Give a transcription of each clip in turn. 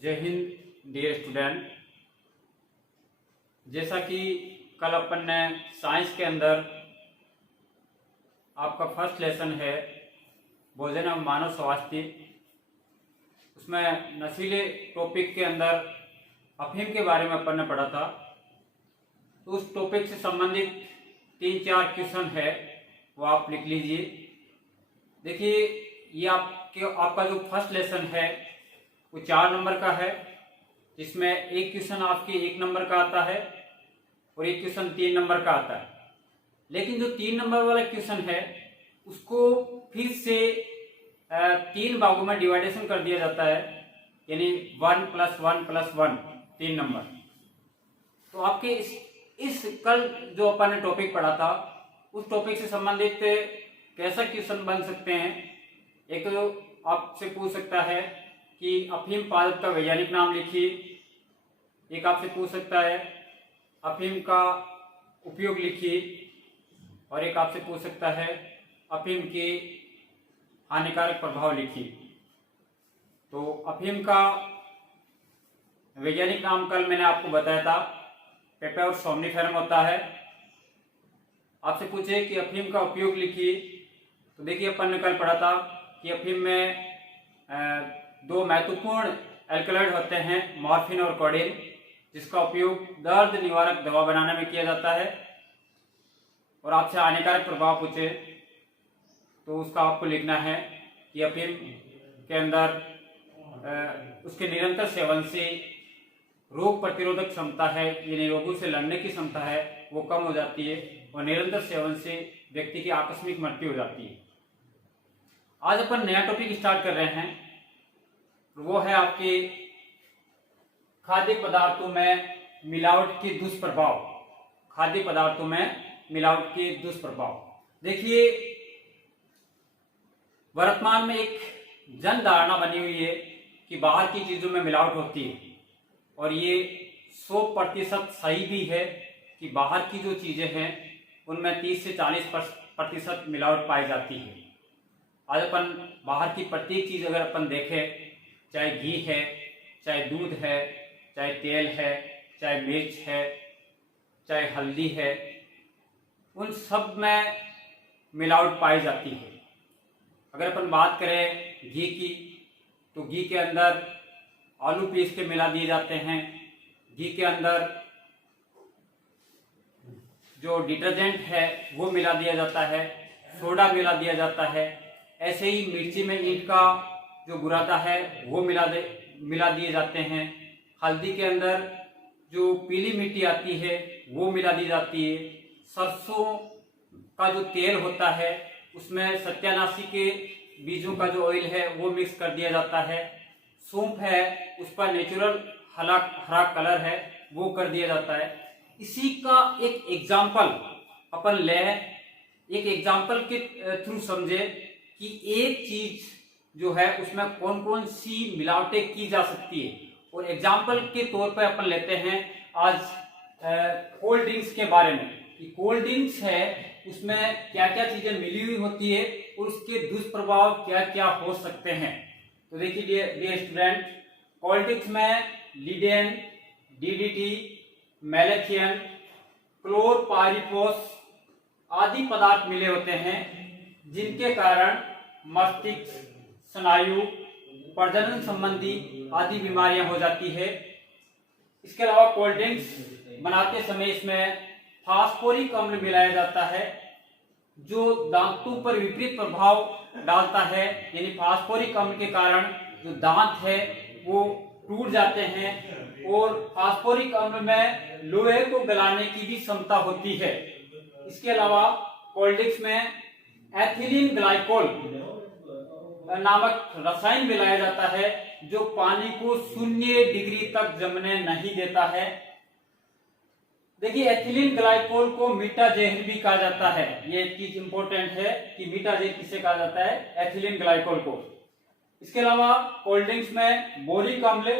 जय Hind dear student. जैसा कि कल अपन ने साइंस के अंदर आपका फर्स्ट लेसन है भोजन एवं मानव स्वास्थ्य, उसमें नशीले टॉपिक के अंदर अफीम के बारे में अपन ने पढ़ा था। तो उस टॉपिक से संबंधित 3-4 क्वेश्चन है वो आप लिख लीजिए। देखिए ये आपका जो फर्स्ट लेसन है वो 4 नंबर का है, जिसमें एक क्वेश्चन आपके 1 नंबर का आता है और एक क्वेश्चन 3 नंबर का आता है। लेकिन जो 3 नंबर वाला क्वेश्चन है उसको फिर से 3 भागों में डिवाइडेशन कर दिया जाता है, यानी 1 + 1 + 1 3 नंबर। तो आपके इस कल जो अपन ने टॉपिक पढ़ा था उस टॉपिक से संबंधित कैसा क्वेश्चन बन सकते हैं। एक तो आपसे पूछ सकता है कि अफीम पादप का वैज्ञानिक नाम लिखिए। एक आपसे पूछ सकता है अफीम का उपयोग लिखिए, और एक आपसे पूछ सकता है अफीम के हानिकारक प्रभाव लिखिए। तो अफीम का वैज्ञानिक नाम कल मैंने आपको बताया था, पेपर सोमनिफेरम होता है। आपसे पूछे कि अफीम का उपयोग लिखिए, तो देखिए अपन ने कल पढ़ा था कि अफीम में 2 महत्वपूर्ण एल्कलॉइड होते हैं, मॉर्फिन और कोडीन, जिसका उपयोग दर्द निवारक दवा बनाने में किया जाता है। और आपसे हानिकारक प्रभाव पूछे तो उसका आपको लिखना है कि अफीम के अंदर उसके निरंतर सेवन से रोग प्रतिरोधक क्षमता है, यानी रोगों से लड़ने की क्षमता है वो कम हो जाती है, और निरंतर सेवन से व्यक्ति की आकस्मिक मृत्यु हो जाती है। आज अपन नया टॉपिक स्टार्ट कर रहे हैं, वो है आपके खाद्य पदार्थों में मिलावट के दुष्प्रभाव। खाद्य पदार्थों में मिलावट के दुष्प्रभाव। देखिए वर्तमान में एक जन धारणा बनी हुई है कि बाहर की चीजों में मिलावट होती है, और ये 100% सही भी है कि बाहर की जो चीजें हैं उनमें 30 से 40% मिलावट पाई जाती है। आज अपन बाहर की प्रत्येक चीज अगर अपन देखें, चाहे घी है, चाहे दूध है, चाहे तेल है, चाहे मिर्च है, चाहे हल्दी है, उन सब में मिलावट पाई जाती है। अगर अपन बात करें घी की, तो घी के अंदर आलू पीस के मिला दिए जाते हैं। घी के अंदर जो डिटर्जेंट है वो मिला दिया जाता है, सोडा मिला दिया जाता है। ऐसे ही मिर्ची में ईंट का जो बुरादा है वो मिला दिए जाते हैं। हल्दी के अंदर जो पीली मिट्टी आती है वो मिला दी जाती है। सरसों का जो तेल होता है उसमें सत्यानाशी के बीजों का जो ऑयल है वो मिक्स कर दिया जाता है। सौंफ है उस पर नेचुरल हरा कलर है वो कर दिया जाता है। इसी का एक एग्जाम्पल अपन ले, एक एग्जाम्पल के थ्रू समझे कि एक चीज जो है उसमें कौन कौन सी मिलावटें की जा सकती है। और एग्जाम्पल के तौर पर अपन लेते हैं आज कोल्ड ड्रिंक्स के बारे में, कि कोल्ड ड्रिंक्स है उसमें क्या क्या चीजें मिली हुई होती है और उसके दुष्प्रभाव क्या क्या हो सकते हैं। तो देखिए डियर स्टूडेंट, कोल्ड ड्रिंक्स में लीडेन, डीडीटी, मैलेथियन, क्लोरपाइरिफॉस आदि पदार्थ मिले होते हैं, जिनके कारण मस्तिष्क, स्नायु, प्रजनन संबंधी आदि बीमारियां हो जाती है। इसके अलावा कोल्ड ड्रिंक्स बनाते समय इसमें फास्फोरिक अम्ल मिलाया जाता है, जो दांतों पर विपरीत प्रभाव डालता है, यानी फास्फोरिक अम्ल के कारण जो दांत है वो टूट जाते हैं। और फास्फोरिक अम्ल में लोहे को गलाने की भी क्षमता होती है। इसके अलावा कोल्ड ड्रिंक्स में एथिलीन ग्लाइकोल नामक रसायन मिलाया जाता है, जो पानी को 0 डिग्री तक जमने नहीं देता है। देखिए एथिलीन ग्लाइकोल को मीठा जहर भी कहा जाता है। ये चीज इंपॉर्टेंट है कि मीठा जहर किसे कहा जाता है, एथिलीन ग्लाइकोल को। इसके अलावा कोल्ड ड्रिंक्स में बोरिक अम्ल,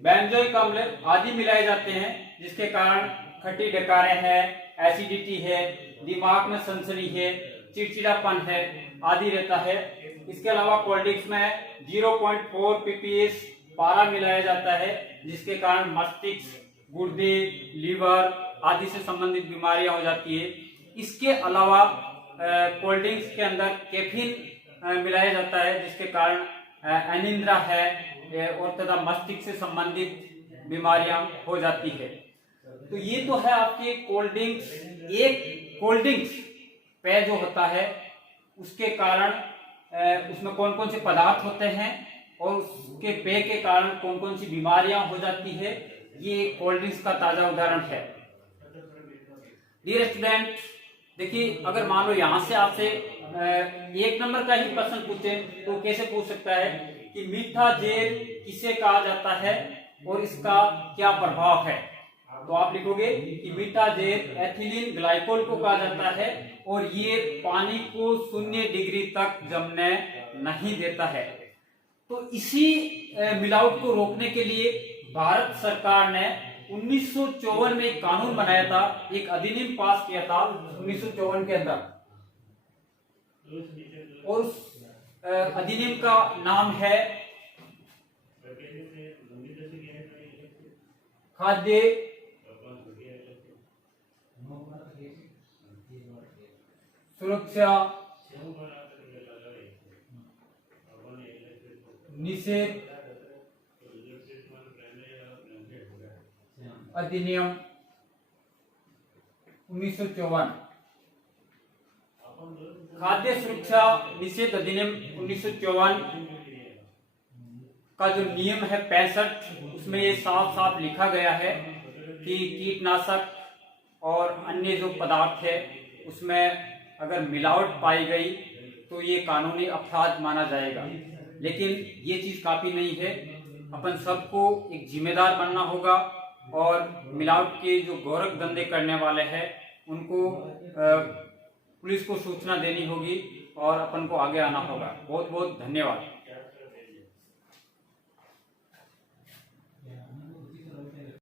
बेंजोइक अम्ल आदि मिलाए जाते हैं, जिसके कारण खट्टी डकारें हैं, एसिडिटी है, दिमाग में सनसनी है, चिड़चिड़ापन है आदि रहता है। इसके अलावा कोल्ड ड्रिंक्स में 0.4 ppm पारा मिलाया जाता है, जिसके कारण मस्तिष्क, गुर्दे, लीवर आदि से संबंधित बीमारियां हो जाती है। इसके अलावा कोल्ड ड्रिंक्स के अंदर कैफीन मिलाया जाता है, जिसके कारण अनिद्रा है और तथा मस्तिष्क से संबंधित बीमारियां हो जाती है। तो ये तो है आपके कोल्ड ड्रिंक्स। एक कोल्ड ड्रिंक्स पेय जो होता है उसके कारण उसमें कौन कौन से पदार्थ होते हैं और उसके पेय के कारण कौन कौन सी बीमारियां हो जाती है, ये कोल्ड ड्रिंक्स का ताजा उदाहरण है। डियर स्टूडेंट, देखिए अगर मान लो यहां से आपसे 1 नंबर का ही प्रश्न पूछे तो कैसे पूछ सकता है कि मीठा जेल किसे कहा जाता है और इसका क्या प्रभाव है। तो आप लिखोगे कि मीठा जेल एथिलीन ग्लाइकोल को कहा जाता है और ये पानी को 0 डिग्री तक जमने नहीं देता है। तो इसी मिलावट को रोकने के लिए भारत सरकार ने 1954 में एक कानून बनाया था, एक अधिनियम पास किया था 1954 के अंदर, और उस अधिनियम का नाम है खाद्य सुरक्षा निषेध अधिनियम 1954। खाद्य सुरक्षा निषेध अधिनियम 1954 का जो नियम है 65, उसमें ये साफ साफ लिखा गया है कि कीटनाशक और अन्य जो पदार्थ है उसमें अगर मिलावट पाई गई तो ये कानूनी अपराध माना जाएगा। लेकिन ये चीज काफी नहीं है, अपन सबको एक जिम्मेदार बनना होगा और मिलावट के जो गोरख धंधे करने वाले हैं उनको पुलिस को सूचना देनी होगी और अपन को आगे आना होगा। बहुत बहुत धन्यवाद।